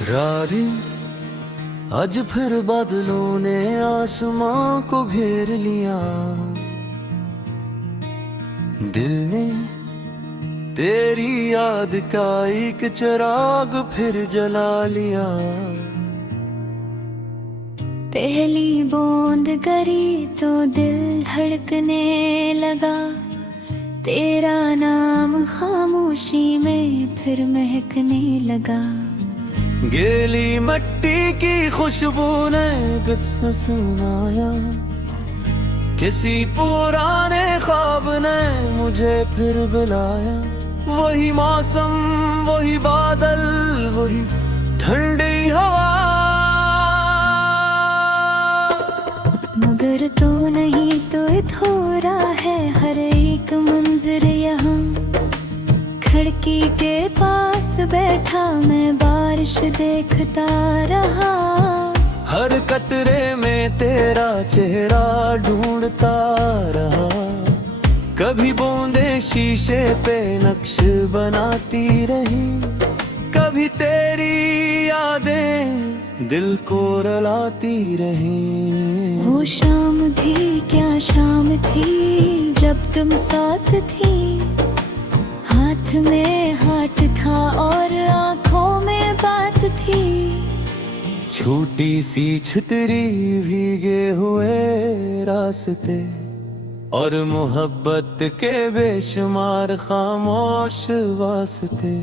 रारी आज फिर बादलों ने आसमां को घेर लिया। दिल ने तेरी याद का एक चिराग फिर जला लिया। पहली बूंद गिरी तो दिल धड़कने लगा। तेरा नाम खामोशी में फिर महकने लगा। गीली मिट्टी की खुशबू ने किस्सा सुनाया। किसी पुराने ख्वाब ने मुझे फिर बुलाया। वही मौसम, वही बादल, वही ठंडी हवा। मगर तू नहीं तो थोड़ा है हर एक मंजर यहाँ। खिड़की के पास बैठा मैं बारिश देखता रहा। हर कतरे में तेरा चेहरा ढूंढता रहा। कभी बूंदे शीशे पे नक्श बनाती रही। कभी तेरी यादें दिल को रुलाती रही। वो शाम भी क्या शाम थी जब तुम साथ थी। हाथ में हाथ था और आंखों में बात थी। छोटी सी छतरी भीगे हुए रास्ते और मोहब्बत के बेशुमार खामोश वास्ते।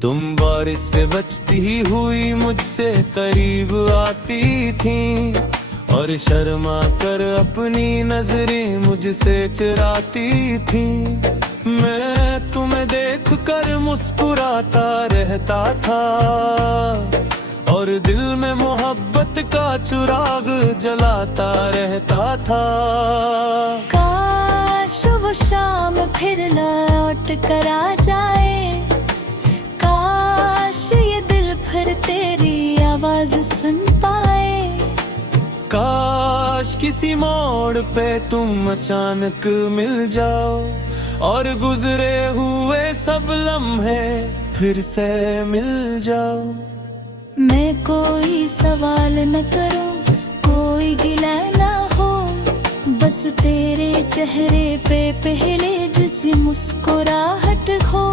तुम बारिश से बचती हुई मुझसे करीब आती थी और शर्मा कर अपनी नजरें मुझसे चुराती थी। मैं तुम्हें देख कर मुस्कुराता रहता था और दिल में मोहब्बत का चिराग जलाता रहता था। काश वो शाम फिर लौट कर आ जाए। काश ये दिल फिर तेरी आवाज सुन पाए। काश किसी मोड़ पे तुम अचानक मिल जाओ और गुजरे हुए सब लम्हे फिर से मिल जाओ। मैं कोई सवाल न करूं, कोई गिला ना हो। बस तेरे चेहरे पे पहले जैसी मुस्कुराहट हो।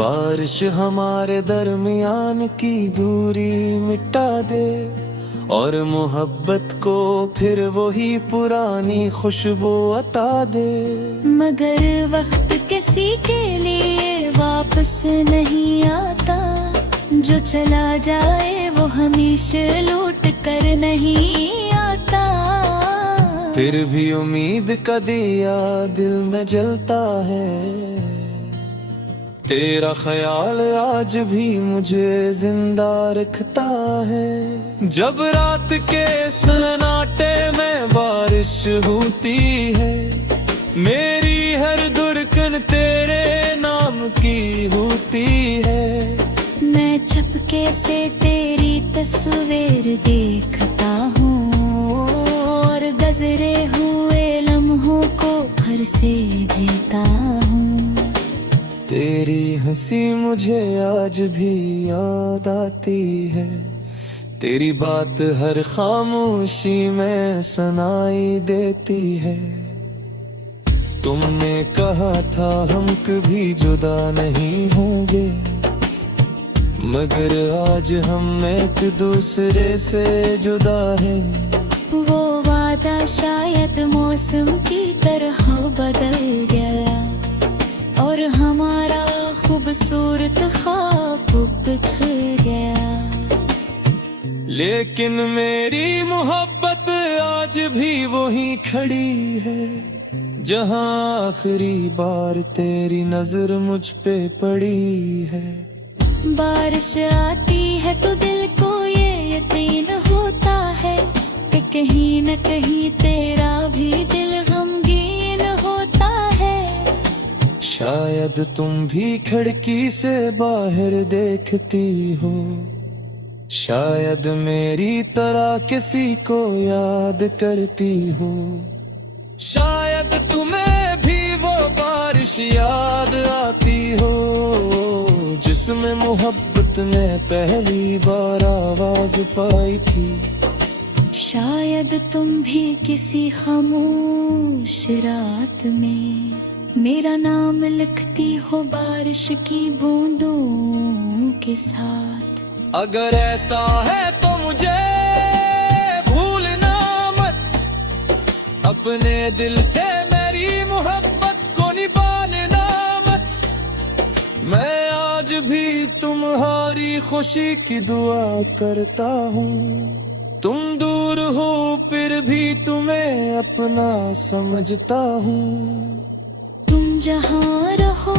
बारिश हमारे दरमियान की दूरी मिटा दे और मोहब्बत को फिर वही पुरानी खुशबू अता दे। मगर वक्त किसी के लिए वापस नहीं आता। जो चला जाए वो हमेशा लौट कर नहीं आता। फिर भी उम्मीद का दिया दिल में जलता है। तेरा ख्याल आज भी मुझे जिंदा रखता है। जब रात के सन्नाटे में बारिश होती है। मेरी हर धड़कन तेरे नाम की होती है। मैं चुपके से तेरी तस्वीर देखता हूँ और गुजरे हुए लम्हों को फिर से जीता हूँ। तेरी हंसी मुझे आज भी याद आती है। तेरी बात हर खामोशी में सुनाई देती है। तुमने कहा था हम कभी जुदा नहीं होंगे, मगर आज हम एक दूसरे से जुदा हैं। वो वादा शायद मौसम की तरह बदल गया और हमारा खूबसूरत ख्वाब बिखर गया। लेकिन मेरी मोहब्बत आज भी वही खड़ी है जहां आखिरी बार तेरी नजर मुझ पे पड़ी है। बारिश आती है तो दिल को ये यकीन होता है कि कहीं न कहीं तेरा भी दिल गमगीन होता है। शायद तुम भी खिड़की से बाहर देखती हो। शायद मेरी तरह किसी को याद करती हो। शायद तुम्हें भी वो बारिश याद आती हो जिसमें मोहब्बत मोहब्बत में पहली बार आवाज पाई थी। शायद तुम भी किसी खामोश रात में मेरा नाम लिखती हो बारिश की बूंदों के साथ। अगर ऐसा है तो मुझे भूलना मत, अपने दिल से मेरी मोहब्बत को निभाना मत। मैं आज भी तुम्हारी खुशी की दुआ करता हूँ। तुम दूर हो फिर भी तुम्हें अपना समझता हूँ। तुम जहाँ रहो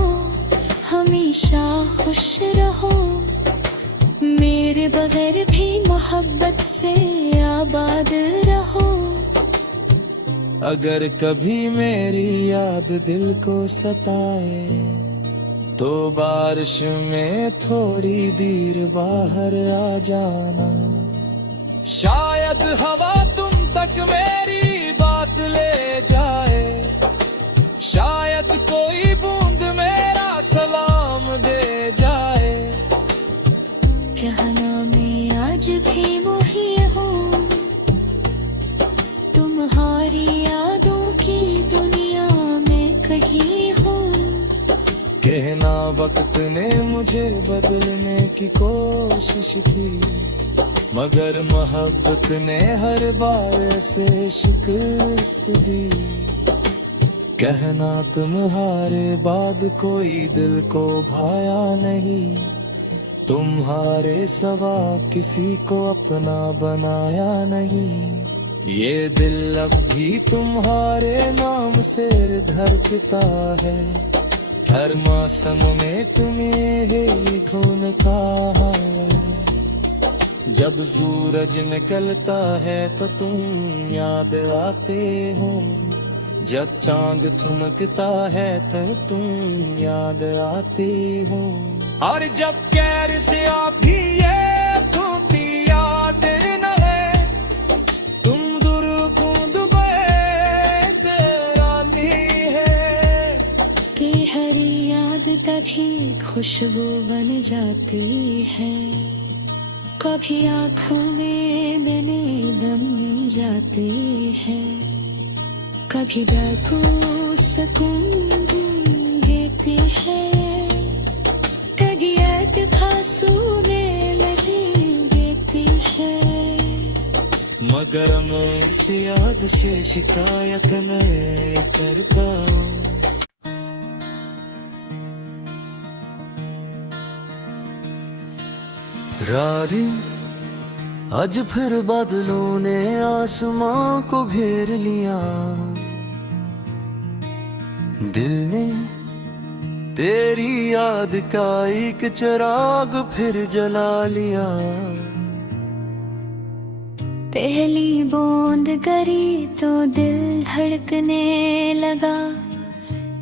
हमेशा खुश रहो, मेरे बगैर भी मोहब्बत से आबाद रहो। अगर कभी मेरी याद दिल को सताए तो बारिश में थोड़ी देर बाहर आ जाना। शायद हवा तुम तक मेरी बात ले जाए, शायद कोई बूंद मेरा सलाम दे जाए। कहना मैं आज भी वही हूँ, तुम्हारी यादों की दुनिया में कहीं हूँ। कहना वक्त ने मुझे बदलने की कोशिश की, मगर मोहब्बत ने हर बार से शिकस्त दी। कहना तुम्हारे बाद कोई दिल को भाया नहीं, तुम्हारे सवा किसी को अपना बनाया नहीं। ये दिल अब भी तुम्हारे नाम से धड़कता है, हर मौसम में तुम्हें ही ढूंढता है। जब सूरज निकलता है तो तुम याद आते हो, जब चांद चमकता है तो तुम याद आते हो। और जब गैर से आप भी ये धोती याद न है, तुम दूर कूद गए तेरा नहीं है। कि हर याद तभी खुशबू बन जाती है, कभी आँखों में मैंने दम जाती है, कभी दर्द को सुकून देती है, कभी एतबासू में लगी देती है। मगर मैं इस याद से शिकायत नहीं करता हूँ। रारी आज फिर बादलों ने आसमां को घेर लिया, दिल ने तेरी याद का एक चिराग फिर जला लिया। पहली बूंद गिरी तो दिल धड़कने लगा,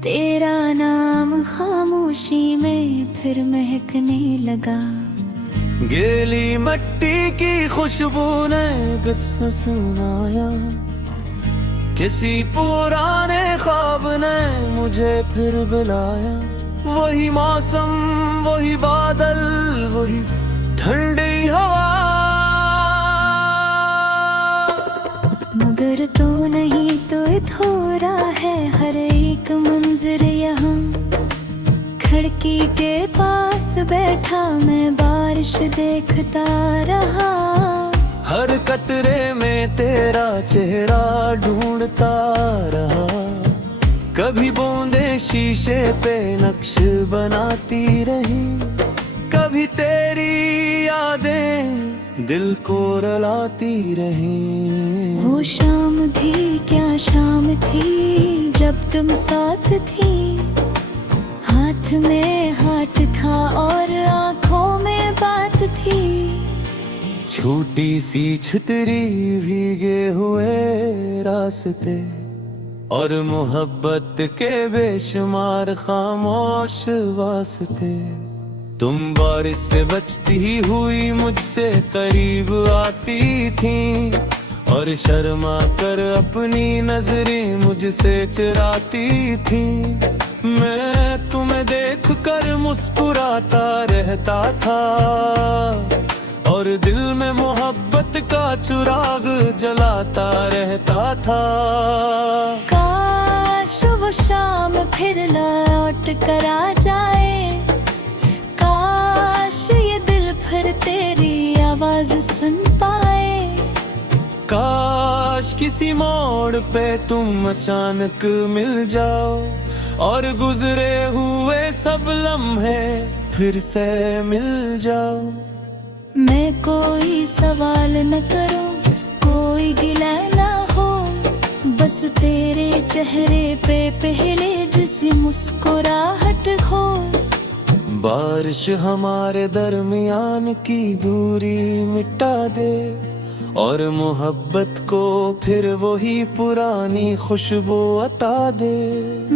तेरा नाम खामोशी में फिर महकने लगा। गीली मिट्टी की खुशबू ने किस्सा सुनाया, किसी पुराने ख्वाब ने मुझे फिर बुलाया। वही मौसम, वही बादल, वही ठंडी हवा, मगर तू नहीं तो थोड़ा है हर एक मंजर यहाँ। खिड़की के पास बैठा मैं बारिश देखता रहा, हर कतरे में तेरा चेहरा ढूंढता रहा। कभी बूंदे शीशे पे नक्श बनाती रही, कभी तेरी यादें दिल को रुलाती रही। वो शाम भी क्या शाम थी जब तुम साथ थी, हाथ में हाथ था और आँखों में बात थी। छोटी सी छतरी भीगे हुए रास्ते और मोहब्बत के बेशुमार खामोश वास्ते। तुम बारिश से बचती हुई मुझसे करीब आती थी, और शर्मा कर अपनी नजरें मुझसे चुराती थी। मैं तुम्हें देख कर मुस्कुराता रहता था और दिल में मोहब्बत का चिराग जलाता रहता था। काश वो शाम फिर लौट कर आ जाए, काश ये दिल फिर तेरी आवाज सुन पाए। काश किसी मोड़ पे तुम अचानक मिल जाओ और गुजरे हुए सब लम्हे फिर से मिल जाओ। मैं कोई सवाल न करूं, कोई गिला ना हो, बस तेरे चेहरे पे पहले जैसी मुस्कुराहट हो। बारिश हमारे दरमियान की दूरी मिटा दे और मोहब्बत को फिर वही पुरानी खुशबू अता दे।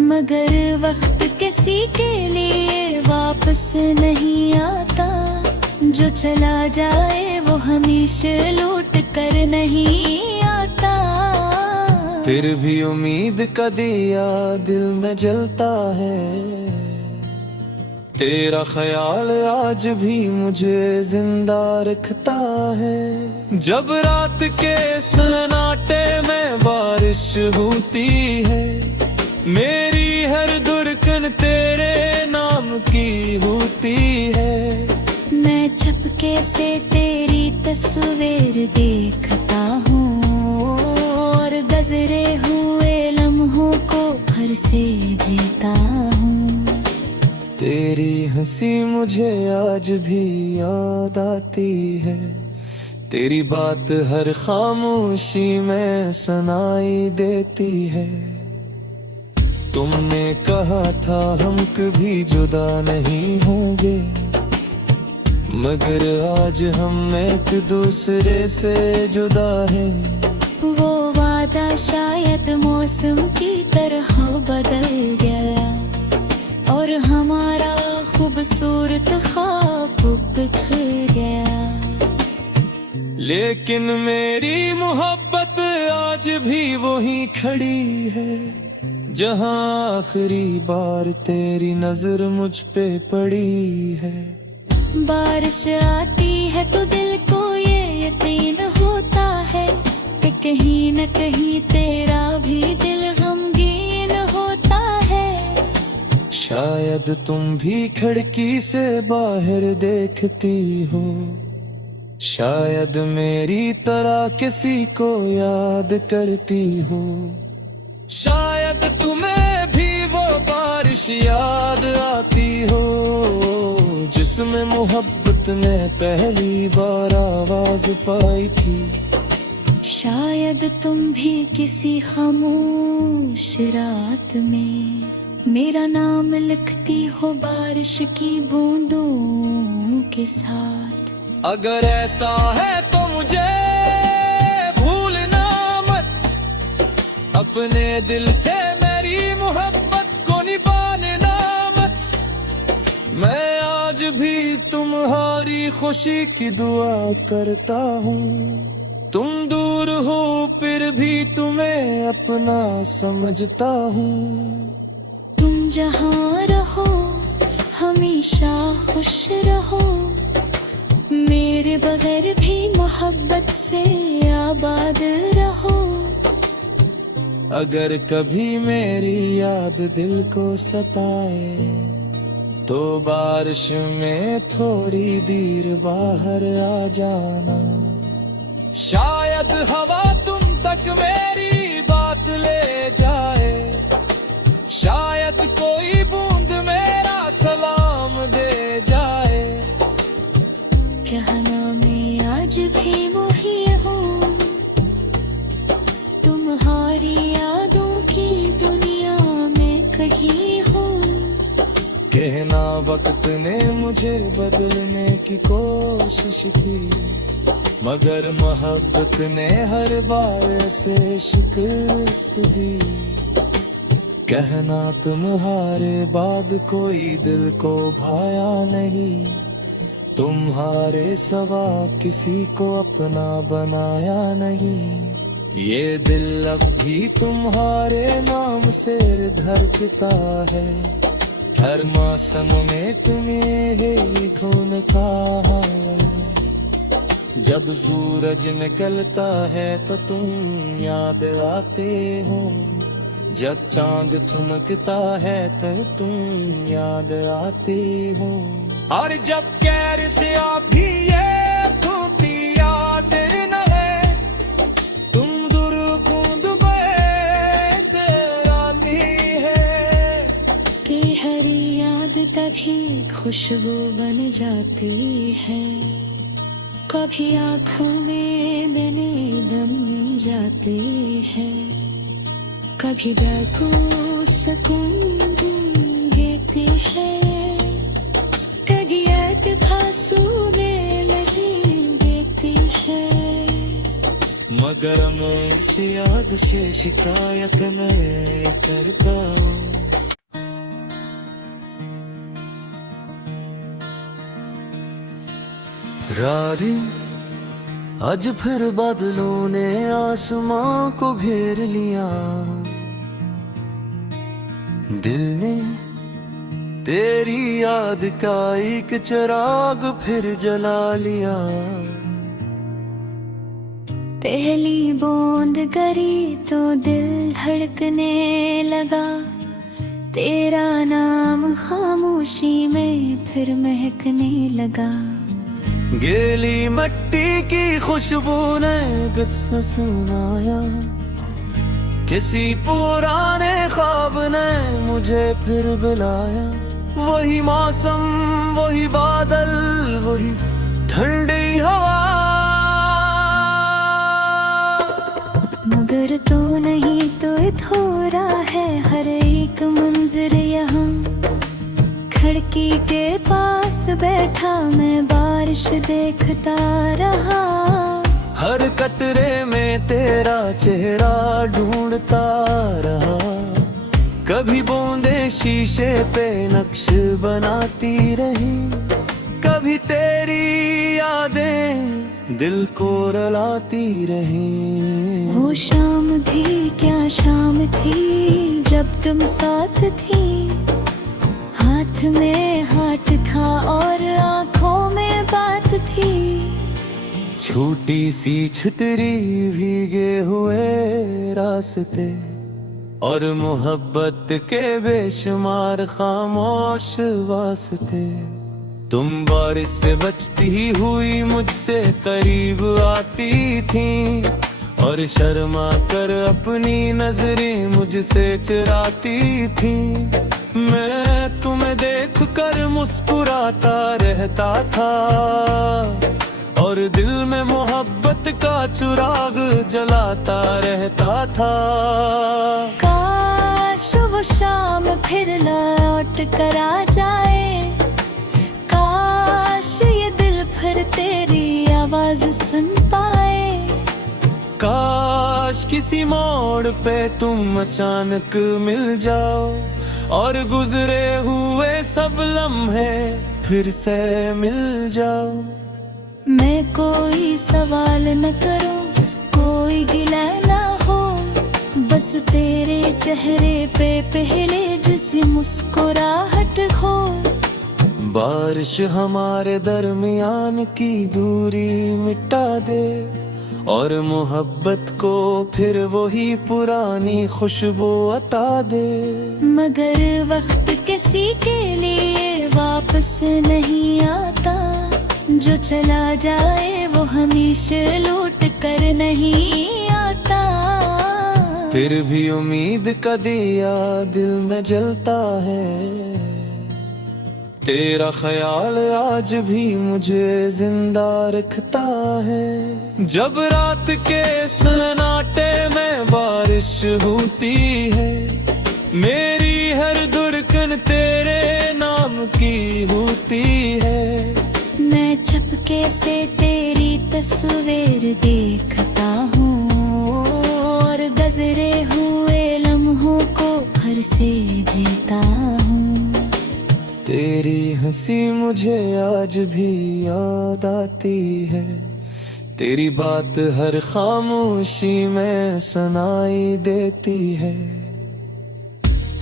मगर वक्त किसी के लिए वापस नहीं आता, जो चला जाए वो हमेशा लौट कर नहीं आता। फिर भी उम्मीद का दिया दिल में जलता है, तेरा ख्याल आज भी मुझे जिंदा रखता है। जब रात के सन्नाटे में बारिश होती है, मेरी हर धड़कन तेरे नाम की होती है। मैं चुपके से तेरी तस्वीर देखता हूँ और गुजरे हुए लम्हों को फिर से जीता हूँ। तेरी हंसी मुझे आज भी याद आती है, तेरी बात हर खामोशी में सुनाई देती है। तुमने कहा था हम कभी जुदा नहीं होंगे, मगर आज हम एक दूसरे से जुदा हैं। वो वादा शायद मौसम की तरह बदल गया और हमारा खूबसूरत ख्वाब बिखर गया। लेकिन मेरी मोहब्बत आज भी वही खड़ी है, जहां आखिरी बार तेरी नजर मुझ पे पड़ी है। बारिश आती है तो दिल को ये यकीन होता है कि कहीं न कहीं तेरा भी दिल गमगीन होता है। शायद तुम भी खिड़की से बाहर देखती हो, शायद मेरी तरह किसी को याद करती हो। शायद तुम्हें भी वो बारिश याद आती हो जिसमें मोहब्बत ने पहली बार आवाज पाई थी। शायद तुम भी किसी खामोश रात में मेरा नाम लिखती हो बारिश की बूंदों के साथ। अगर ऐसा है तो मुझे भूलना मत, अपने दिल से मेरी मोहब्बत को निभाना मत। मैं आज भी तुम्हारी खुशी की दुआ करता हूँ, तुम दूर हो फिर भी तुम्हें अपना समझता हूँ। तुम जहाँ रहो हमेशा खुश रहो, मेरे बगैर भी मोहब्बत से आबाद रहो। अगर कभी मेरी याद दिल को सताए तो बारिश में थोड़ी देर बाहर आ जाना। शायद हवा तुम तक मेरी बात ले जाए, शायद कोई बूंद मेरा सलाम दे जाए। कहना मैं आज भी वही हूँ, तुम्हारी यादों की दुनिया में कहीं हूँ। कहना वक्त ने मुझे बदलने की कोशिश की, मगर मोहब्बत ने हर बार से शिकस्त दी। कहना तुम्हारे बाद कोई दिल को भाया नहीं, तुम्हारे सिवा किसी को अपना बनाया नहीं। ये दिल अब भी तुम्हारे नाम से धड़कता है, हर मौसम में तुम्हें ही ढूंढता है। जब सूरज निकलता है तो तुम याद आते हो, जब चांद चमकता है तो तुम याद आते हो। और जब कैर से आप भी ये धोती याद न है, तुम दूर कूद गए तेरा नहीं है। कि हर याद तभी खुशबू बन जाती है, कभी आँखों में बने बन जाती है, कभी दिल को सुकून देती है, कभी एतबासू में लगी देती है। मगर मैं इस याद से शिकायत नहीं करता हूँ। रारी आज फिर बादलों ने आसमां को घेर लिया, दिल ने तेरी याद का एक चिराग फिर जला लिया। पहली बूंद गिरी तो दिल धड़कने लगा, तेरा नाम खामोशी में फिर महकने लगा। गीली मिट्टी की खुशबू ने किस्सा सुनाया, किसी पुराने ख्वाब ने मुझे फिर बुलाया। वही मौसम, वही बादल, वही ठंडी हवा, मगर तो नहीं तो थोड़ा है हर एक मंजर यहाँ। खिड़की के पास बैठा मैं बारिश देखता रहा, हर कतरे में तेरा चेहरा ढूंढता रहा। कभी बूंदे शीशे पे नक्श बनाती रही, कभी तेरी यादें दिल को रुलाती रही। वो शाम भी क्या शाम थी जब तुम साथ थी, हाथ में हाथ था और आंखों में बात थी। छोटी सी छतरी भीगे हुए रास्ते और मोहब्बत के बेशुमार खामोश वास्ते। तुम बारिश से बचती हुई मुझसे करीब आती थी, और शर्मा कर अपनी नजरें मुझसे चुराती थी। मैं तुम्हें देख कर मुस्कुराता रहता था, और दिल में मोहब्बत का चिराग जलाता रहता था। काश वो शाम फिर लौट कर आ जाए, काश ये दिल फिर तेरी आवाज सुन पाए। काश किसी मोड़ पे तुम अचानक मिल जाओ, और गुजरे हुए सब लम्हे फिर से मिल जाओ। मैं कोई सवाल न करूं, कोई गिला ना हो, बस तेरे चेहरे पे पहले जैसी मुस्कुराहट हो। बारिश हमारे दरमियान की दूरी मिटा दे, और मोहब्बत को फिर वही पुरानी खुशबू अता दे। मगर वक्त किसी के लिए वापस नहीं आता, जो चला जाए वो हमेशा लौट कर नहीं आता। फिर भी उम्मीद का दिया दिल में जलता है, तेरा ख्याल आज भी मुझे जिंदा रखता है। जब रात के सन्नाटे में बारिश होती है, मेरी हर धड़कन तेरे नाम की होती है। मैं चुपके से तेरी तस्वीर देखता हूँ, और गुजरे हुए लम्हों को फिर से जीता हूँ। तेरी हंसी मुझे आज भी याद आती है, तेरी बात हर खामोशी में सुनाई देती है।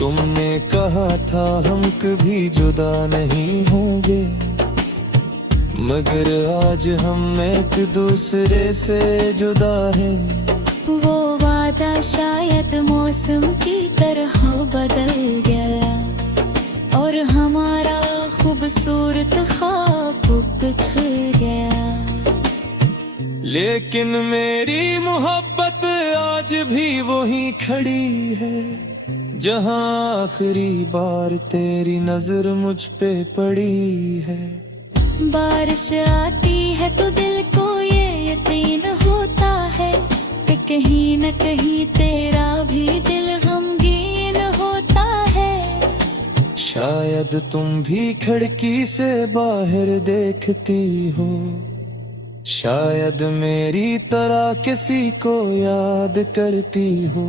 तुमने कहा था हम कभी जुदा नहीं होंगे, मगर आज हम एक दूसरे से जुदा हैं। वो वादा शायद मौसम की तरह बदल गया और हमारा खूबसूरत ख्वाब बिखर गया। लेकिन मेरी मोहब्बत आज भी वही खड़ी है, जहां आखिरी बार तेरी नजर मुझ पे पड़ी है। बारिश आती है तो दिल को ये यकीन होता है कि कहीं न कहीं तेरा भी दिल गमगीन होता है। शायद तुम भी खिड़की से बाहर देखती हो, शायद मेरी तरह किसी को याद करती हो।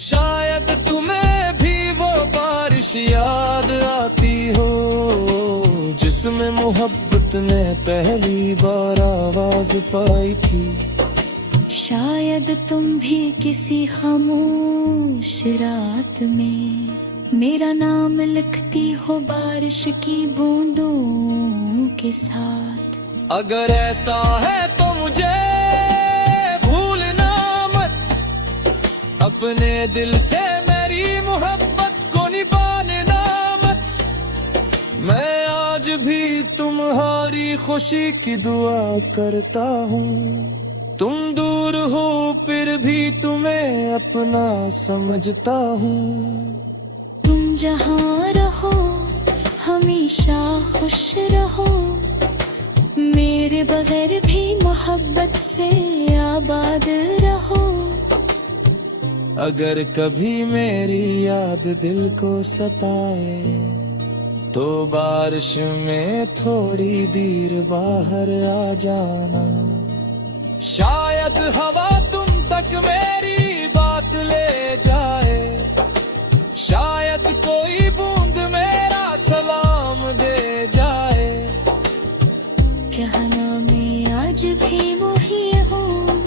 शायद तुम्हें भी वो बारिश याद आती हो, जिसमें मोहब्बत ने पहली बार आवाज पाई थी। शायद तुम भी किसी खामोश रात में मेरा नाम लिखती हो बारिश की बूंदों के साथ। अगर ऐसा है तो मुझे भूलना मत, अपने दिल से मेरी मोहब्बत को निभाना मत। मैं आज भी तुम्हारी खुशी की दुआ करता हूँ, तुम दूर हो फिर भी तुम्हें अपना समझता हूँ। तुम जहाँ रहो हमेशा खुश रहो, मेरे बगैर भी मोहब्बत से आबाद रहो। अगर कभी मेरी याद दिल को सताए तो बारिश में थोड़ी देर बाहर आ जाना। शायद हवा तुम तक मेरी बात ले जाए, शायद कोई बूंद मेरा सलाम दे जाए। कहना मैं आज भी वही हूँ,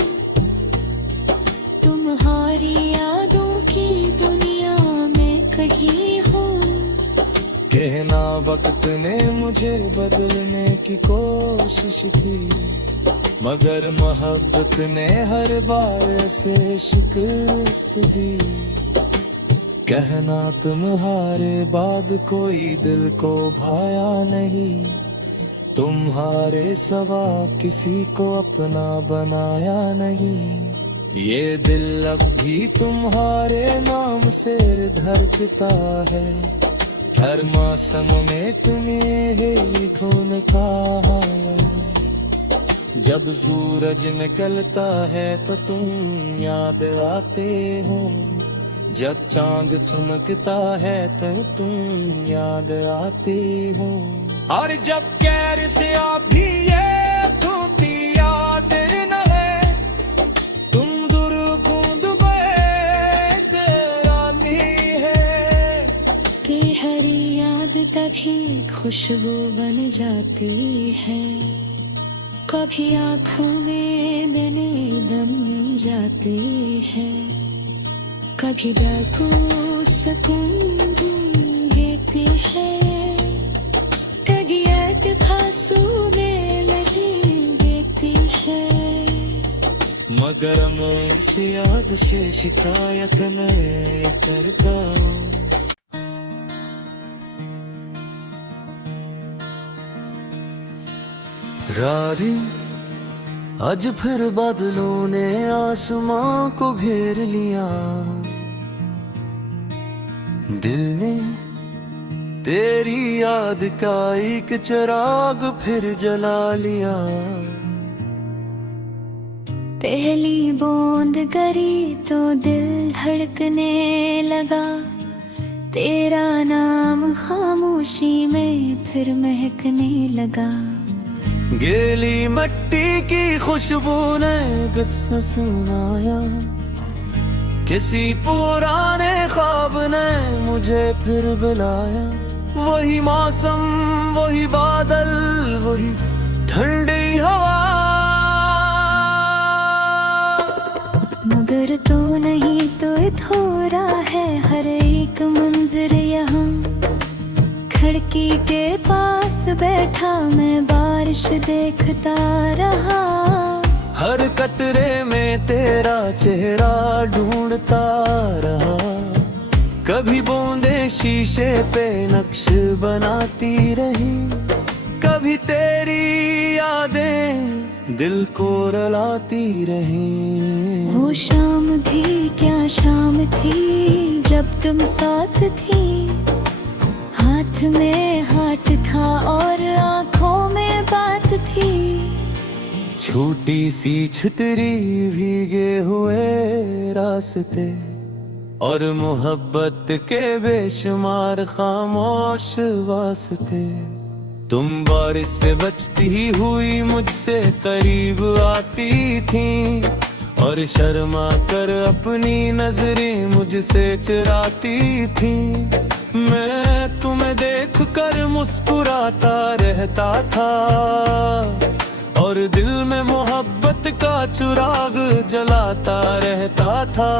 तुम्हारी यादों की दुनिया में कहीं हूँ। कहना वक्त ने मुझे बदलने की कोशिश की, मगर मोहब्बत ने हर बार से शिकस्त दी। कहना तुम्हारे बाद कोई दिल को भाया नहीं, तुम्हारे सिवा किसी को अपना बनाया नहीं। ये दिल अब भी तुम्हारे नाम से धड़कता है, हर मौसम में तुम्हें ही ढूंढता है। जब सूरज निकलता है तो तुम याद आते हो, जब चांद चमकता है तो तुम याद आते हो। और जब कैर से आप भी ये धोती याद न है, तुम दूर कूद रानी है कि हर याद तभी खुशबू बन जाती है, कभी आँखों में बने दम जाती है, कभी बेखू सुकून देती है, कभी एतफासू में नहीं देती है। मगर मैं इस याद से शिकायत नहीं करता हूँ। रारी आज फिर बादलों ने आसमां को घेर लिया, दिल ने तेरी याद का एक चिराग फिर जला लिया। पहली बूंद गिरी तो दिल धड़कने लगा, तेरा नाम खामोशी में फिर महकने लगा। गीली मिट्टी की खुशबू ने किस्सा सुनाया, किसी पुराने ख्वाब ने मुझे फिर बुलाया। वही मौसम, वही बादल, वही ठंडी हवा, मगर तू नहीं तो थोड़ा है हर एक मंजर यहाँ। खिड़की के पास बैठा मैं बारिश देखता रहा। हर कतरे में तेरा चेहरा ढूंढता रहा। कभी बूंदे शीशे पे नक्श बनाती रही, कभी तेरी यादें दिल को रुलाती रही। वो शाम भी क्या शाम थी जब तुम साथ थी। हाथ में हाथ था और आंखों में बात थी। छोटी सी छतरी भीगे हुए रास्ते और मोहब्बत के बेशुमार खामोश वास्ते। तुम बारिश से बचती हुई मुझसे करीब आती थी और शर्मा कर अपनी नजरें मुझसे चुराती थी। मैं तुम्हें देख कर मुस्कुराता रहता था और दिल में मोहब्बत का चिराग जलाता रहता था।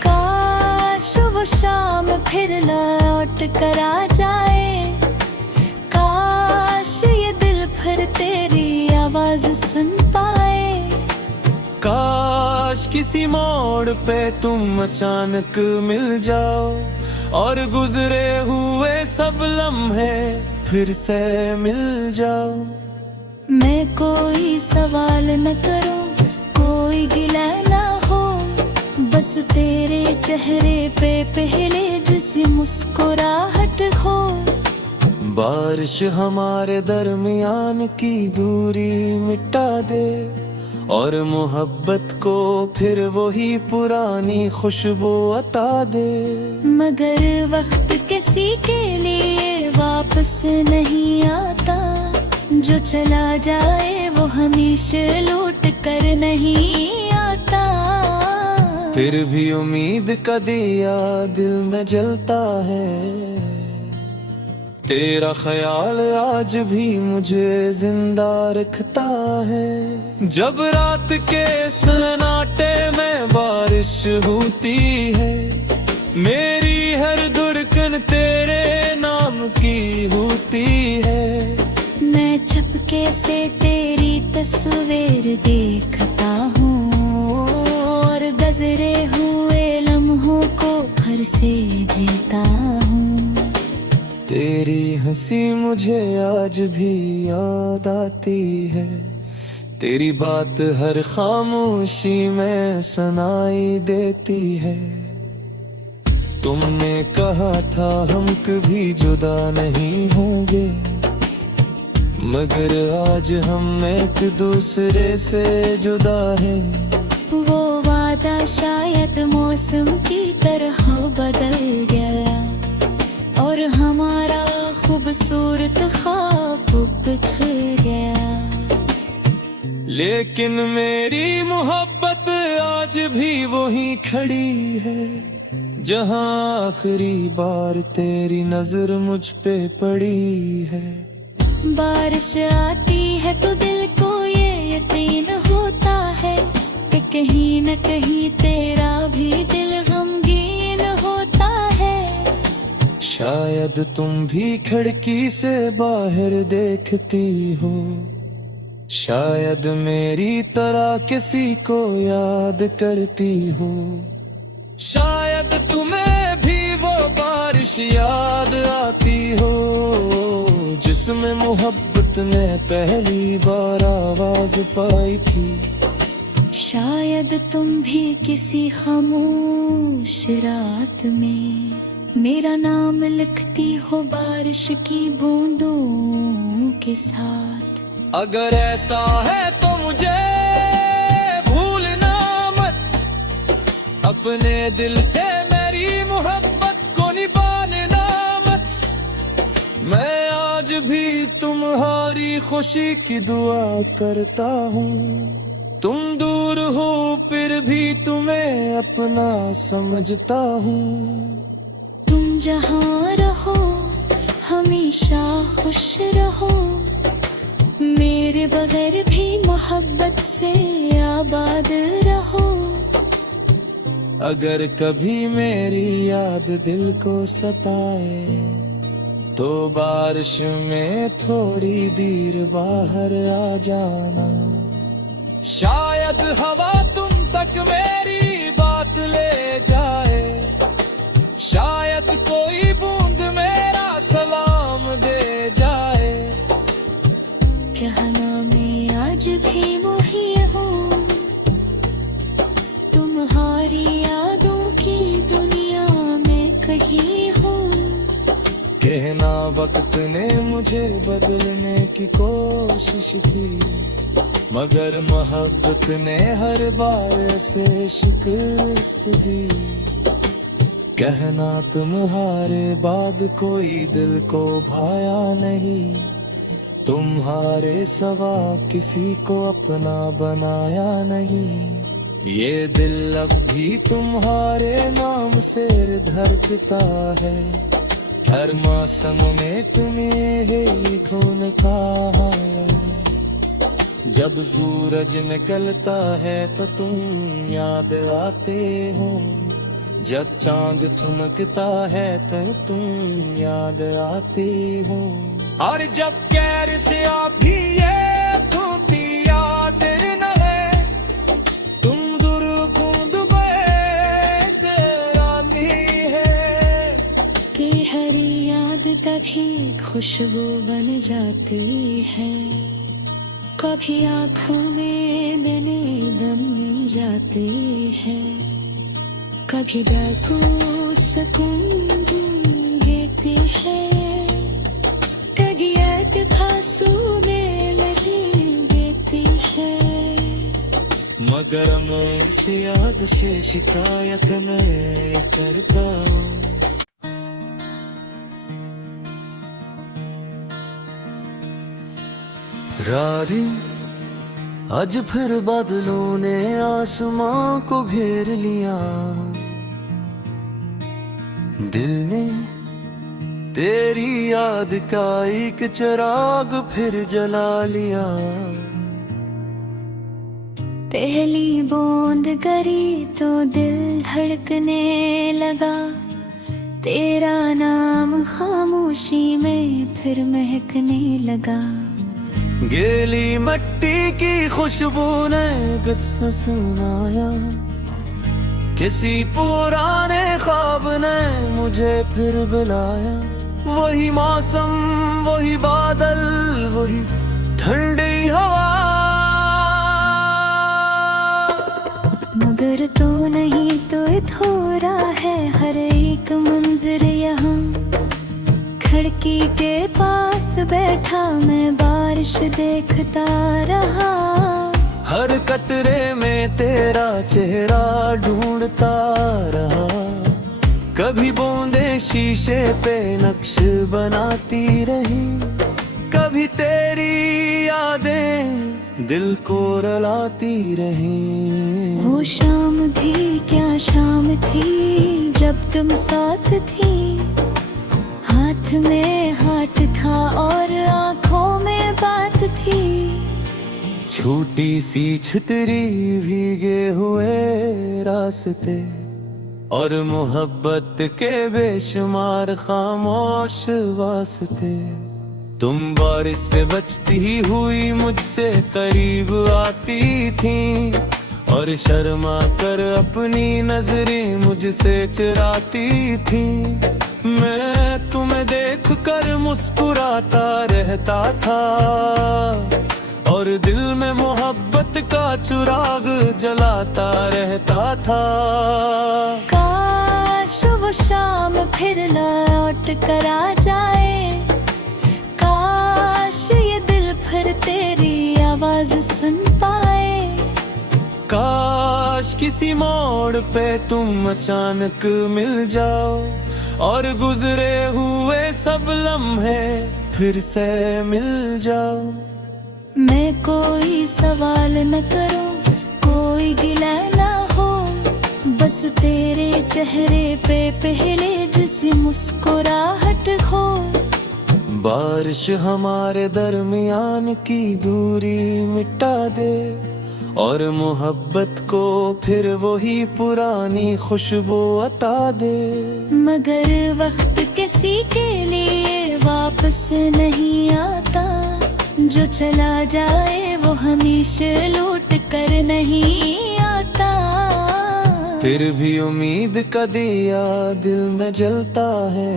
काश वो शाम फिर लौट कर आ जाए। काश ये दिल फिर तेरी आवाज सुन पाए। काश किसी मोड़ पे तुम अचानक मिल जाओ और गुजरे हुए सब लम्हे फिर से मिल जाओ। मैं कोई सवाल न करूं, कोई गिला ना हो, बस तेरे चेहरे पे पहले जैसी मुस्कुराहट हो। बारिश हमारे दरमियान की दूरी मिटा दे और मोहब्बत को फिर वही पुरानी खुशबू अता दे। मगर वक्त किसी के लिए वापस नहीं आता। जो चला जाए वो हमेशा लौट कर नहीं आता। फिर भी उम्मीद का दिया दिल में जलता है। तेरा ख्याल आज भी मुझे जिंदा रखता है। जब रात के सन्नाटे में बारिश होती है, मेरी हर धड़कन तेरे नाम की होती है। मैं चुपके से तेरी तस्वीर देखता हूँ और गुजरे हुए लम्हों को फिर से जीता हूँ। तेरी हंसी मुझे आज भी याद आती है। तेरी बात हर खामोशी में सुनाई देती है। तुमने कहा था हम कभी जुदा नहीं होंगे, मगर आज हम एक दूसरे से जुदा हैं। वो वादा शायद मौसम की तरह बदल गया और हमारा खूबसूरत ख्वाब बिखर गया। लेकिन मेरी मोहब्बत आज भी वही खड़ी है, जहां आखिरी बार तेरी नजर मुझ पे पड़ी है। बारिश आती है तो दिल को ये यकीन होता है कि कहीं न कहीं तेरा भी दिल गमगीन होता है। शायद तुम भी खिड़की से बाहर देखती हो, शायद मेरी तरह किसी को याद करती हो। शायद तुम्हें भी वो बारिश याद आती हो जिसमें मोहब्बत ने पहली बार आवाज पाई थी। शायद तुम भी किसी खामोश रात में मेरा नाम लिखती हो बारिश की बूंदों के साथ। अगर ऐसा है तो मुझे भूलना मत, अपने दिल से मेरी मोहब्बत को निभाना मत। मैं आज भी तुम्हारी खुशी की दुआ करता हूँ। तुम दूर हो फिर भी तुम्हें अपना समझता हूँ। तुम जहाँ रहो हमेशा खुश रहो, मेरे तेरे बगैर भी मोहब्बत से आबाद रहो। अगर कभी मेरी याद दिल को सताए तो बारिश में थोड़ी देर बाहर आ जाना। शायद हवा तुम तक मेरी बात ले जाए, शायद कोई बूंद मेरा सलाम दे जाए। कहना मैं आज भी वही हूँ, तुम्हारी यादों की दुनिया में कहीं हूँ। कहना वक्त ने मुझे बदलने की कोशिश की, मगर मोहब्बत ने हर बार से शिकस्त दी। कहना तुम्हारे बाद कोई दिल को भाया नहीं, तुम्हारे सिवा किसी को अपना बनाया नहीं। ये दिल अब भी तुम्हारे नाम से धड़कता है, हर मौसम में तुम्हें ही ढूंढता है। जब सूरज निकलता है तो तुम याद आते हो, जब चांद चमकता है तो तुम याद आते हो। और जब कैर से आप भी ये धोती याद न है, तुम दूर कूद गए तेरा नहीं है। कि हर याद तभी खुशबू बन जाती है, कभी आँखों में बने बन जाती है, कभी दर्द को सुकून देती है, कभी एतबासू में लगी देती है। मगर मैं इस याद से शिकायत नहीं करता हूँ। रारी आज फिर बादलों ने आसमां को घेर लिया, दिल ने तेरी याद का एक चिराग फिर जला लिया। पहली बूंद गिरी तो दिल धड़कने लगा, तेरा नाम खामोशी में फिर महकने लगा। गीली मिट्टी की खुशबू ने किस्सा सुनाया, किसी पुराने ख्वाब ने मुझे फिर बुलाया। वही मौसम, वही बादल, वही ठंडी हवा, मगर तो नहीं तो थोड़ा है हर एक मंजर यहाँ। खिड़की के पास बैठा मैं बारिश देखता रहा, हर कतरे में तेरा चेहरा ढूंढता रहा। कभी बूंदे शीशे पे नक्श बनाती रही, कभी तेरी यादें दिल को रुलाती रही। वो शाम भी क्या शाम थी जब तुम साथ थी, हाथ में हाथ था और आँखों में बात थी। छोटी सी छतरी भीगे हुए रास्ते और मोहब्बत के बेशुमार खामोश वास्ते। तुम बारिश से बचती हुई मुझसे करीब आती थी और शर्मा कर अपनी नजरें मुझसे चुराती थी। मैं तुम्हें देख कर मुस्कुराता रहता था और दिल में मोहब्बत का चिराग जलाता रहता था। काश वो शाम फिर लौट कर आ जाए, काश ये दिल फिर तेरी आवाज सुन पाए। काश किसी मोड़ पे तुम अचानक मिल जाओ और गुजरे हुए सब लम्हे फिर से मिल जाओ। मैं कोई सवाल न करूं, कोई गिला ना हो, बस तेरे चेहरे पे पहले जैसी मुस्कुराहट हो। बारिश हमारे दरमियान की दूरी मिटा दे और मोहब्बत को फिर वही पुरानी खुशबू अता दे। मगर वक्त किसी के लिए वापस नहीं आता, जो चला जाए वो हमेशा लौट कर नहीं आता। फिर भी उम्मीद का दिया दिल में जलता है,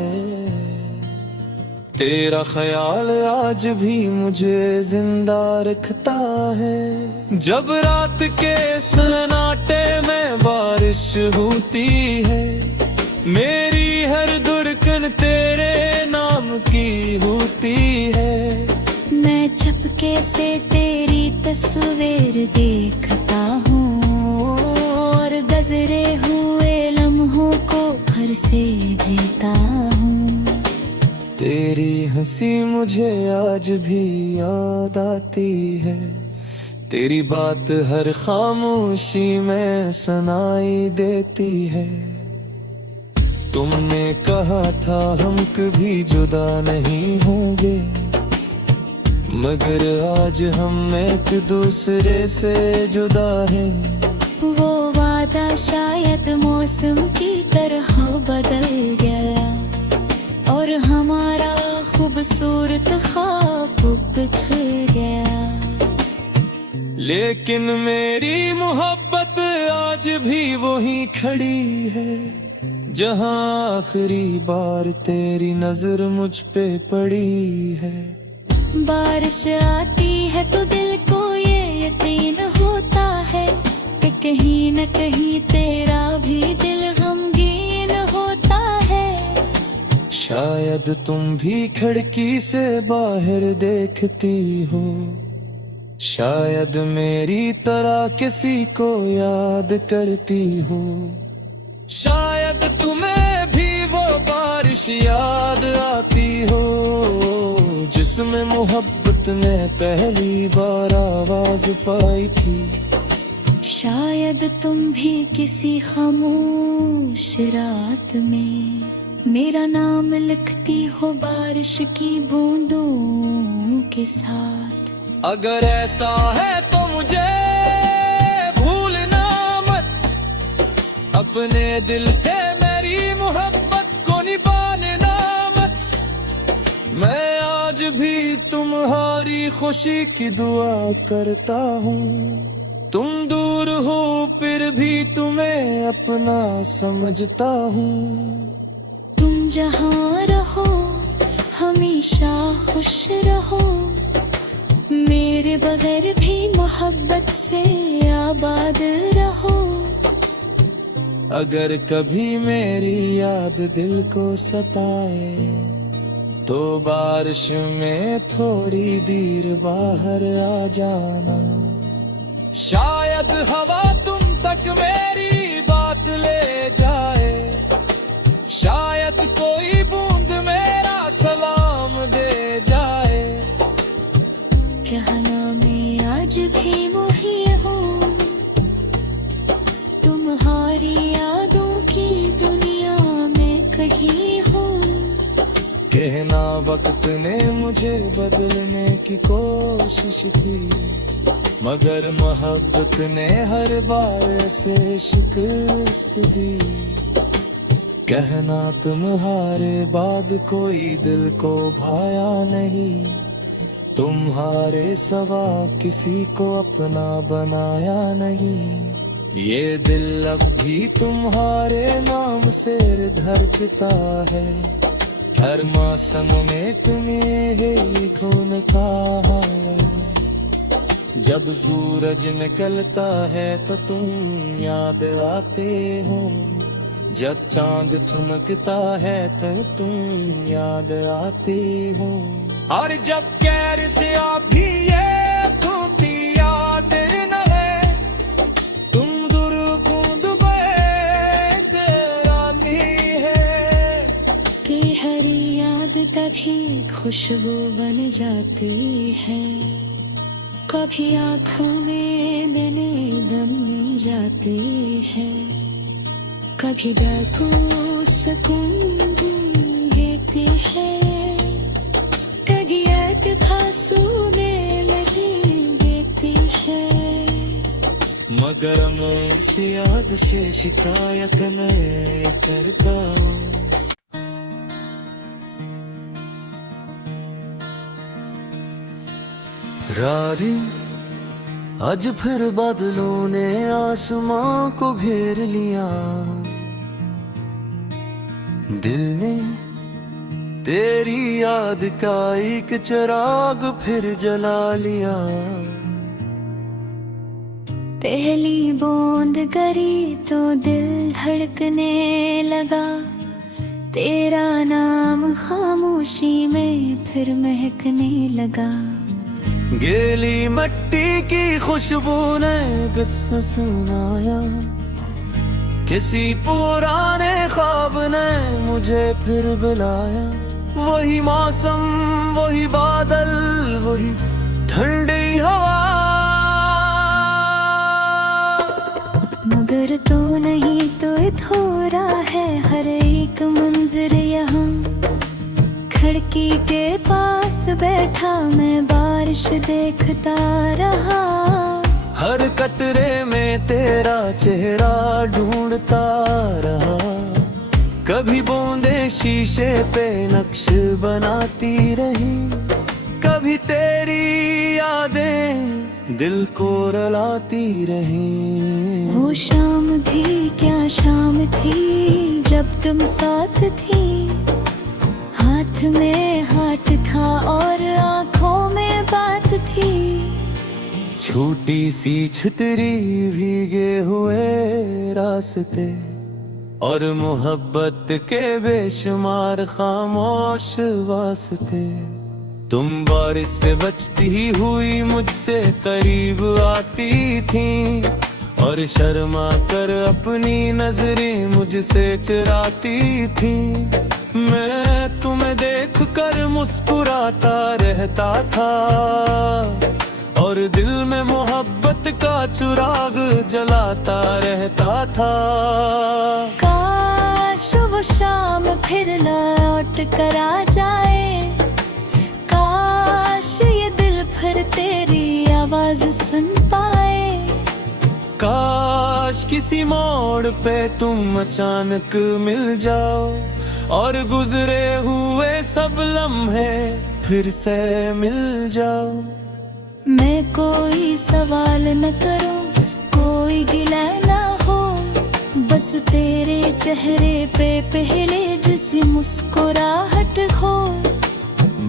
तेरा ख्याल आज भी मुझे जिंदा रखता है। जब रात के सन्नाटे में बारिश होती है, मेरी हर धड़कन तेरे नाम की होती है। मैं चुपके से तेरी तस्वीर देखता हूँ और गुज़रे हुए लम्हों को फिर से जीता हूँ। तेरी हंसी मुझे आज भी याद आती है, तेरी बात हर खामोशी में सुनाई देती है। तुमने कहा था हम कभी जुदा नहीं होंगे, मगर आज हम एक दूसरे से जुदा हैं। वो वादा शायद मौसम की तरह बदल गया और हमारा खूबसूरत ख्वाब बिखर गया। लेकिन मेरी मोहब्बत आज भी वही खड़ी है, जहां आखिरी बार तेरी नजर मुझ पे पड़ी है। बारिश आती है तो दिल को ये यकीन होता है कि कहीं न कहीं तेरा भी दिल गमगीन होता है। शायद तुम भी खिड़की से बाहर देखती हो, शायद मेरी तरह किसी को याद करती हो। शायद तुम्हें भी वो बारिश याद आती हो, जिसमें मोहब्बत ने पहली बार आवाज पाई थी। शायद तुम भी किसी खामोश रात में मेरा नाम लिखती हो बारिश की बूंदों के साथ। अगर ऐसा है तो मुझे भूलना मत, अपने दिल से मेरी मोहब्बत को निभाना मत। मैं आज भी तुम्हारी खुशी की दुआ करता हूँ, तुम दूर हो फिर भी तुम्हें अपना समझता हूँ। तुम जहाँ रहो हमेशा खुश रहो, मेरे बगैर भी मोहब्बत से आबाद रहो। अगर कभी मेरी याद दिल को सताए, तो बारिश में थोड़ी देर बाहर आ जाना। शायद हवा तुम तक मेरी बात ले जाए, शायद कोई बूंद मेरा सलाम दे जाए। कहना मैं आज भी वही हूँ, तुम्हारी यादों की दुनिया में कहीं हूँ। कहना वक्त ने मुझे बदलने की कोशिश की, मगर मोहब्बत ने हर बार से शिकस्त दी। कहना तुम्हारे बाद कोई दिल को भाया नहीं, तुम्हारे सवा किसी को अपना बनाया नहीं। ये दिल अब भी तुम्हारे नाम से धड़कता है, हर मौसम में तुम्हें ही खून का है। जब सूरज निकलता है तो तुम याद आते हो, जब चांद चमकता है तो तुम याद आते हो। और जब कैर से आप भी ये धोती याद न है, तुम दूर कूद रानी है कि हर याद तभी खुशबू बन जाती है, कभी आँखों में मैंने दम जाती है, कभी दिल को सुकून देती है, मगर मैं इस याद से शिकायत नहीं करता हूँ। रारी आज फिर बादलों ने आसमां को घेर लिया, दिल ने तेरी याद का एक चिराग फिर जला लिया। पहली बूंद गिरी तो दिल धड़कने लगा, तेरा नाम खामोशी में फिर महकने लगा। गीली मिट्टी की खुशबू ने किस्सा सुनाया, किसी पुराने ख्वाब ने मुझे फिर बुलाया। वही मौसम, वही बादल, वही ठंडी हवा, मगर तू नहीं तो थोड़ा है हर एक मंजर यहाँ। खिड़की के पास बैठा मैं बारिश देखता रहा, हर कतरे में तेरा चेहरा ढूंढता रहा। कभी बूंदे शीशे पे नक्श बनाती रही, कभी तेरी यादें दिल को रुलाती रही। वो शाम भी क्या शाम थी जब तुम साथ थी, हाथ में हाथ था और आंखों में बात थी। छोटी सी छतरी भीगे हुए रास्ते और मोहब्बत के बेशुमार खामोश वास्ते। तुम बारिश से बचती हुई मुझसे करीब आती थी और शर्मा कर अपनी नजरें मुझसे चुराती थी। मैं तुम्हें देख कर मुस्कुराता रहता था और दिल में मोहब्बत का चिराग जलाता रहता था। काश वो शाम फिर लौट कर आ जाए, काश ये दिल फिर तेरी आवाज सुन पाए। काश किसी मोड़ पे तुम अचानक मिल जाओ और गुजरे हुए सब लम्हे फिर से मिल जाओ। मैं कोई सवाल न करूं, कोई गिला ना हो, बस तेरे चेहरे पे पहले जैसी मुस्कुराहट हो।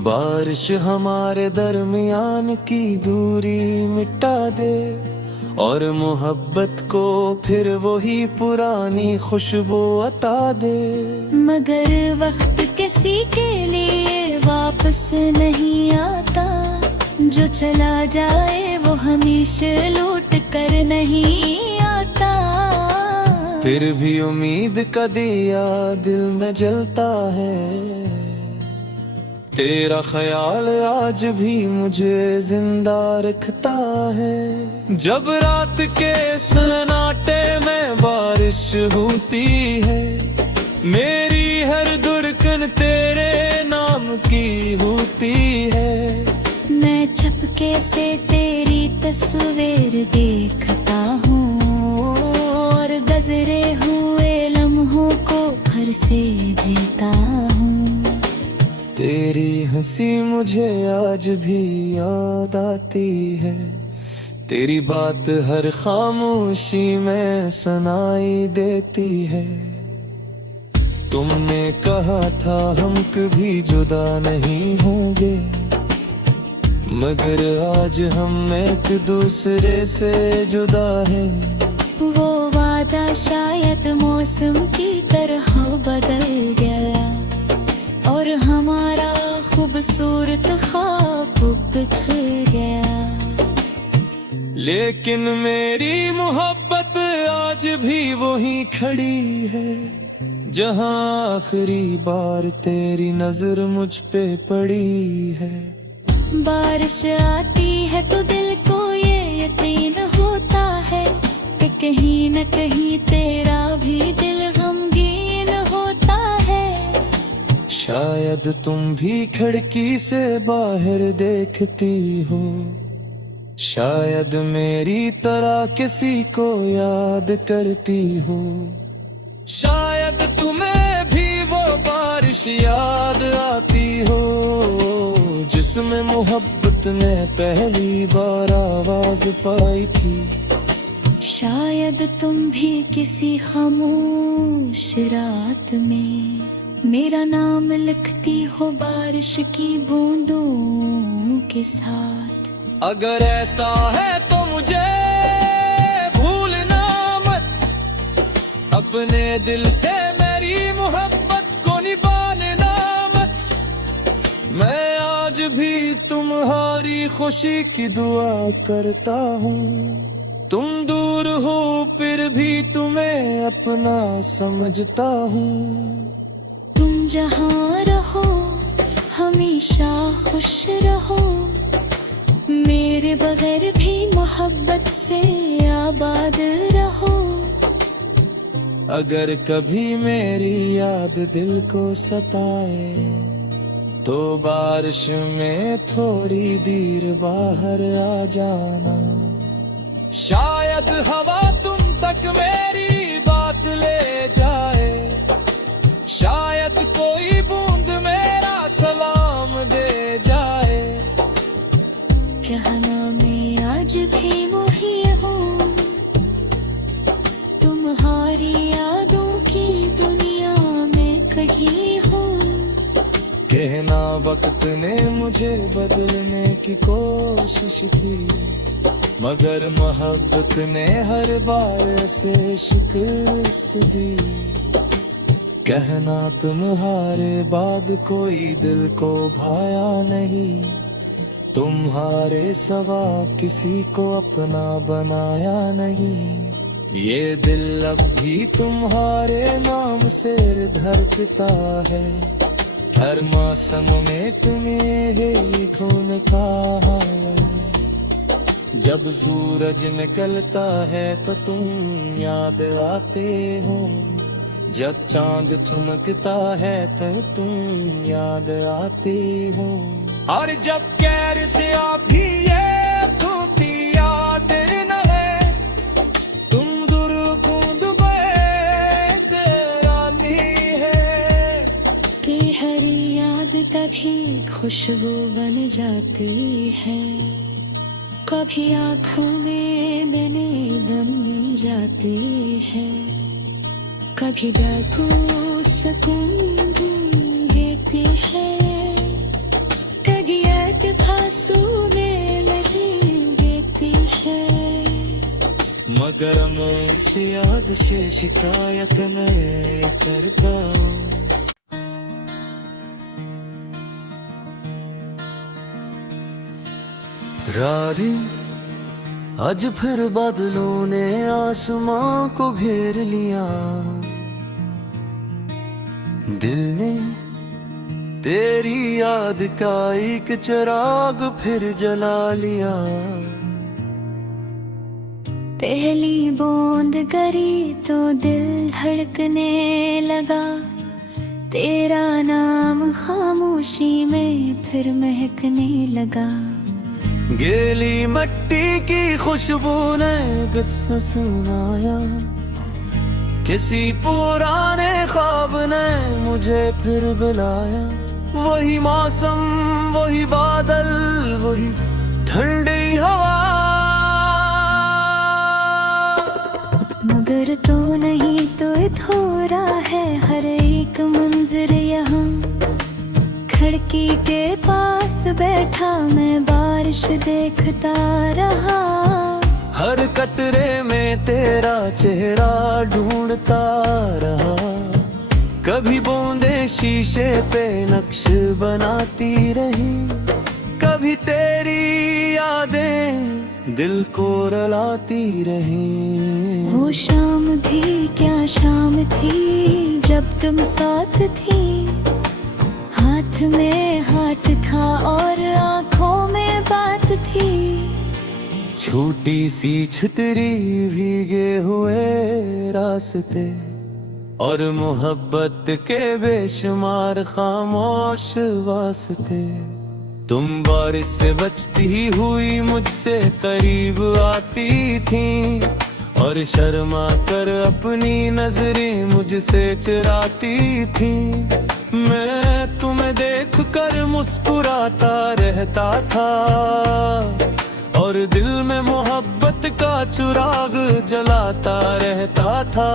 बारिश हमारे दरमियान की दूरी मिटा दे और मोहब्बत को फिर वही पुरानी खुशबू अता दे। मगर वक्त किसी के लिए वापस नहीं आता, जो चला जाए वो हमेशा लौट कर नहीं आता। फिर भी उम्मीद का दिया दिल में जलता है, तेरा ख्याल आज भी मुझे जिंदा रखता है। जब रात के सन्नाटे में बारिश होती है, मेरी हर धड़कन तेरे नाम की होती है। मैं चुपके से तेरी तस्वीर देखता हूँ और गुजरे हुए लम्हों को फिर से जीता हूँ। तेरी हंसी मुझे आज भी याद आती है, तेरी बात हर खामोशी में सुनाई देती है। तुमने कहा था हम कभी जुदा नहीं होंगे, मगर आज हम एक दूसरे से जुदा हैं। वो वादा शायद मौसम की तरह बदल गया और हमारा खूबसूरत ख्वाब बिखर गया। लेकिन मेरी मोहब्बत आज भी वही खड़ी है, जहां आखिरी बार तेरी नजर मुझ पे पड़ी है। बारिश आती है तो दिल को ये यकीन होता है कि कहीं न कहीं तेरा भी दिल गमगीन होता है। शायद तुम भी खिड़की से बाहर देखती हो शायद मेरी तरह किसी को याद करती हो, शायद तुम्हें भी वो बारिश याद आती हो जिसमें मोहब्बत ने पहली बार आवाज पाई थी। शायद तुम भी किसी खामोश रात में मेरा नाम लिखती हो बारिश की बूंदों के साथ। अगर ऐसा है तो मुझे भूलना मत, अपने दिल से मेरी मोहब्बत को निभाना मत। मैं आज भी तुम्हारी खुशी की दुआ करता हूँ, तुम दूर हो फिर भी तुम्हें अपना समझता हूँ। तुम जहाँ रहो हमेशा खुश रहो, मेरे बगैर भी मोहब्बत से आबाद रहो। अगर कभी मेरी याद दिल को सताए तो बारिश में थोड़ी देर बाहर आ जाना। शायद हवा तुम तक मेरी बात ले जाए, शायद कोई बूंद मेरा सलाम दे जाए। कहना मैं आज भी वही हूँ, तुम्हारी यादों की दुनिया में कहीं हूँ। कहना वक्त ने मुझे बदलने की कोशिश की, मगर मोहब्बत ने हर बार ऐसे शिकस्त दी। कहना तुम्हारे बाद कोई दिल को भाया नहीं, तुम्हारे सिवा किसी को अपना बनाया नहीं। ये दिल अब भी तुम्हारे नाम से धड़कता है, हर मौसम में तुम्हें ही ढूंढता है। जब सूरज निकलता है तो तुम याद आते हो, जब चांद चमकता है तो तुम याद आते हो। और जब कैर से आप भी ये धोती याद न है, तुम दूर कूद गए तेरा नहीं है। कि हर याद तभी खुशबू बन जाती है, कभी आँखों में मैंने दम जाती है, कभी डाकू सुकून देती है, कभी भासू में नहीं देती है। मगर मैं इस याद से शिकायत नहीं करता हूँ। रारी आज फिर बादलों ने आसमां को घेर लिया, दिल ने तेरी याद का एक चिराग फिर जला लिया। पहली बूंद गिरी तो दिल धड़कने लगा, तेरा नाम खामोशी में फिर महकने लगा। गीली मिट्टी की खुशबू ने किस्सा सुनाया, किसी पुराने ख्वाब ने मुझे फिर बुलाया। वही मौसम, वही बादल, वही ठंडी हवा, मगर तो नहीं तो थोड़ा है हर एक मंजर यहाँ। खिड़की के पास बैठा मैं बारिश देखता रहा, हर कतरे में तेरा चेहरा ढूंढता रहा। कभी बूंदे शीशे पे नक्श बनाती रही, कभी तेरी यादें दिल को रुलाती रही। वो शाम भी क्या शाम थी जब तुम साथ थी, हाथ में हाथ था और आँखों में बात थी। छोटी सी छतरी भीगे हुए रास्ते और मोहब्बत के बेशुमार खामोश वास्ते। तुम बारिश से बचती हुई मुझसे करीब आती थी, और शर्मा कर अपनी नजरें मुझसे चुराती थी। मैं तुम्हें देख कर मुस्कुराता रहता था, और दिल में मोहब्बत का चिराग जलाता रहता था।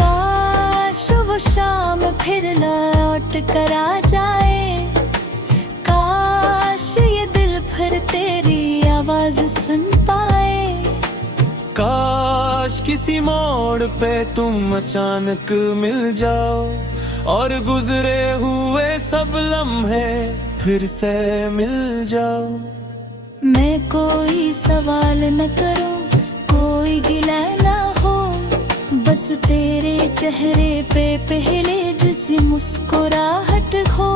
काश वो शाम फिर लौट कर आ जाए, काश ये दिल फिर तेरी आवाज सुन पाए। काश किसी मोड़ पे तुम अचानक मिल जाओ, और गुजरे हुए सब लम्हे फिर से मिल जाओ। मैं कोई सवाल न करूं, कोई गिला ना हो, बस तेरे चेहरे पे पहले जैसी मुस्कुराहट हो।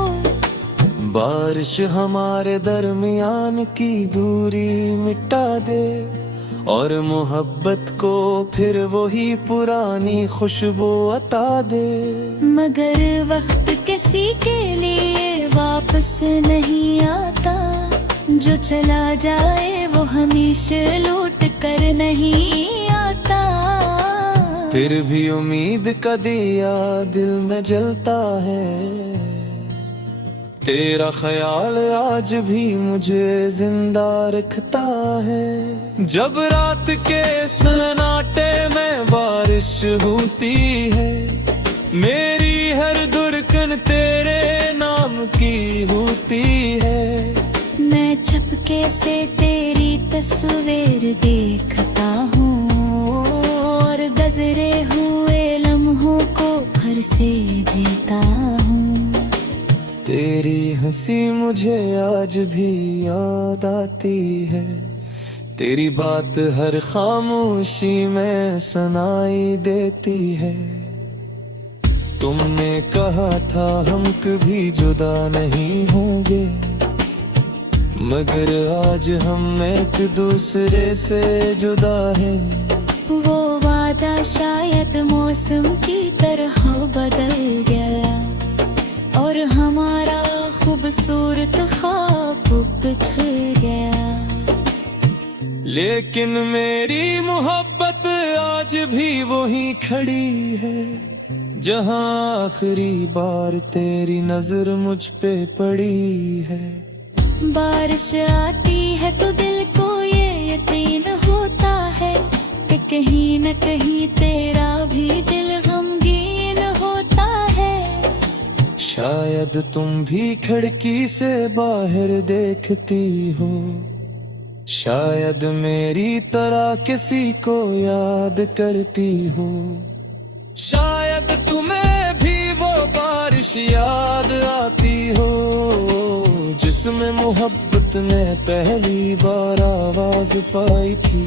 बारिश हमारे दरमियान की दूरी मिटा दे, और मोहब्बत को फिर वही पुरानी खुशबू अता दे। मगर वक्त किसी के लिए वापस नहीं आता, जो चला जाए वो हमेशा लौट कर नहीं आता। फिर भी उम्मीद का दिया दिल में जलता है, तेरा ख्याल आज भी मुझे जिंदा रखता है। जब रात के सन्नाटे में बारिश होती है, मेरी हर धड़कन तेरे नाम की होती है। मैं चुपके से तेरी तस्वीर देखता हूँ, और गुजरे हुए लम्हों को फिर से जीता हूँ। तेरी हंसी मुझे आज भी याद आती है, तेरी बात हर खामोशी में सुनाई देती है। तुमने कहा था हम कभी जुदा नहीं होंगे, मगर आज हम एक दूसरे से जुदा हैं। वो वादा शायद मौसम की तरह बदल गया, और हमारा खूबसूरत ख्वाब बिखर गया। लेकिन मेरी मोहब्बत आज भी वही खड़ी है, जहां आखिरी बार तेरी नजर मुझ पे पड़ी है। बारिश आती है तो दिल को ये यकीन होता है कि कहीं न कहीं तेरा भी दिल गमगीन होता है। शायद तुम भी खिड़की से बाहर देखती हो, शायद मेरी तरह किसी को याद करती हो। शायद तुम्हें भी वो बारिश याद आती हो, जिसमें मोहब्बत ने पहली बार आवाज पाई थी।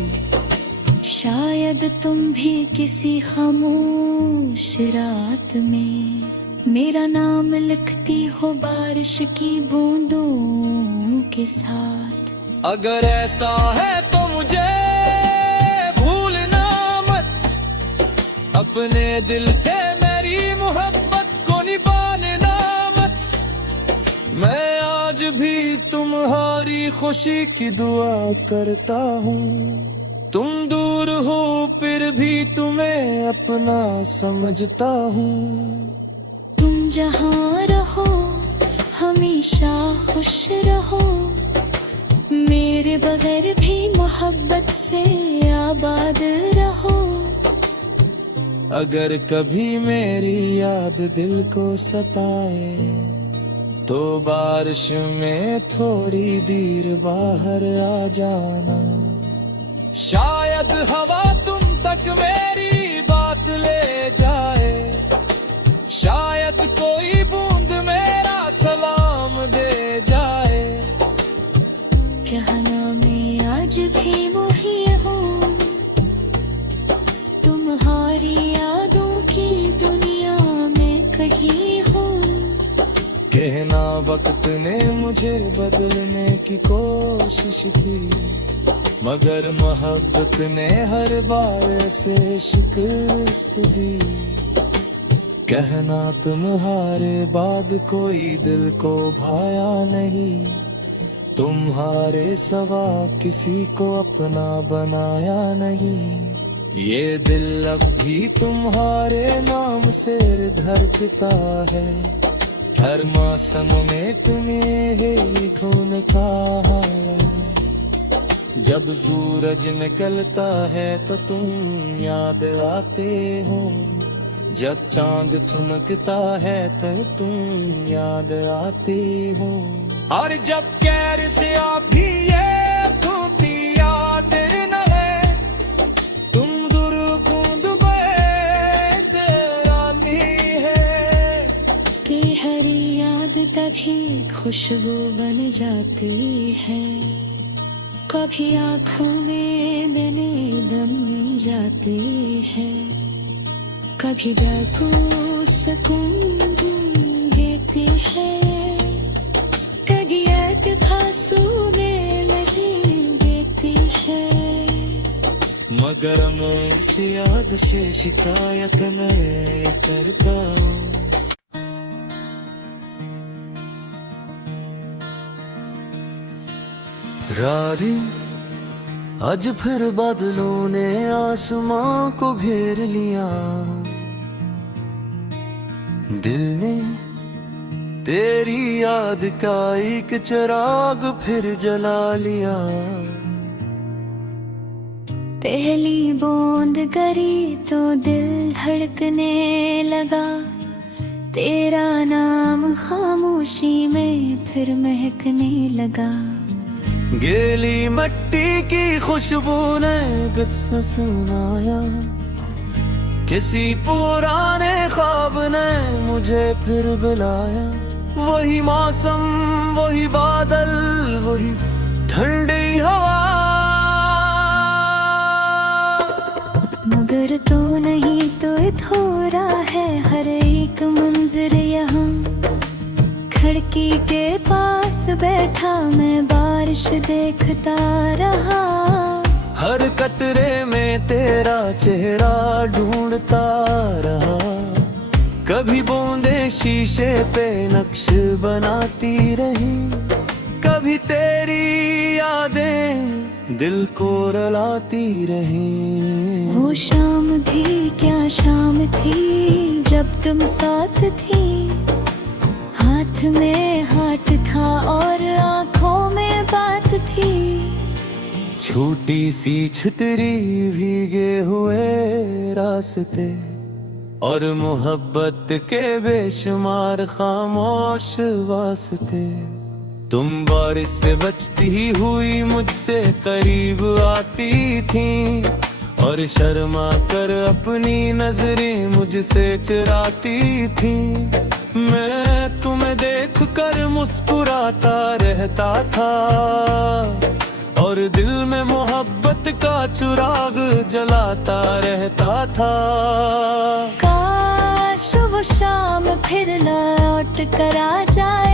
शायद तुम भी किसी खामोश रात में मेरा नाम लिखती हो बारिश की बूंदों के साथ। अगर ऐसा है तो मुझे भूलना मत, अपने दिल से मेरी मोहब्बत को निभाना मत। मैं आज भी तुम्हारी खुशी की दुआ करता हूँ, तुम दूर हो फिर भी तुम्हें अपना समझता हूँ। तुम जहाँ रहो हमेशा खुश रहो, मेरे बगैर भी मोहब्बत से आबाद रहो। अगर कभी मेरी याद दिल को सताए, तो बारिश में थोड़ी देर बाहर आ जाना। शायद हवा तुम तक मेरी बात ले जाए, शायद कोई बूंद मेरा सलाम दे जाए। कहना मैं आज भी वही हूँ, तुम्हारी यादों की दुनिया में कहीं हूँ। कहना वक्त ने मुझे बदलने की कोशिश की, मगर मोहब्बत ने हर बार से शिकस्त दी। कहना तुम्हारे बाद कोई दिल को भाया नहीं, तुम्हारे सिवा किसी को अपना बनाया नहीं। ये दिल अब भी तुम्हारे नाम से धड़कता है, हर मौसम में तुम्हें ही ढूंढता है। जब सूरज निकलता है तो तुम याद आते हो, जब चांद चमकता है तो तुम याद आते हो। और जब कैर से आप भी ये धोती याद न है, तुम दूर कूद गए तेरा नहीं है। कि हरी याद तभी खुशबू बन जाती है, कभी आँखों में बने बन जाती है, कभी दर्द को सुकून देती है, कभी एतबासू में नहीं देती है। मगर मैं इस याद से शिकायत नहीं करता हूँ। रारी आज फिर बादलों ने आसमां को घेर लिया, दिल ने तेरी याद का एक चिराग फिर जला लिया। पहली बूंद गिरी तो दिल धड़कने लगा, तेरा नाम खामोशी में फिर महकने लगा। गीली मिट्टी की खुशबू ने किस्सा सुनाया, किसी पुराने ख्वाब ने मुझे फिर बुलाया। वही मौसम, वही बादल, वही ठंडी हवा, मगर तो नहीं तो थोड़ा है हर एक मंजर यहाँ। खिड़की के पास बैठा मैं बारिश देखता रहा, हर कतरे में तेरा चेहरा ढूंढता रहा। कभी बूंदे शीशे पे नक्श बनाती रही, कभी तेरी यादें दिल को रुलाती रही। वो शाम भी क्या शाम थी जब तुम साथ थी, हाथ में हाथ था और आंखों में बात थी। छोटी सी छतरी भीगे हुए रास्ते और मोहब्बत के बेशुमार खामोश वास्ते। तुम बारिश से बचती हुई मुझसे करीब आती थी, और शर्मा कर अपनी नजरें मुझसे चुराती थी। मैं तुम्हें देख कर मुस्कुराता रहता था, और दिल में मोहब्बत का चिराग जलाता रहता था। काश वो शाम फिर लौट कर आ जाए,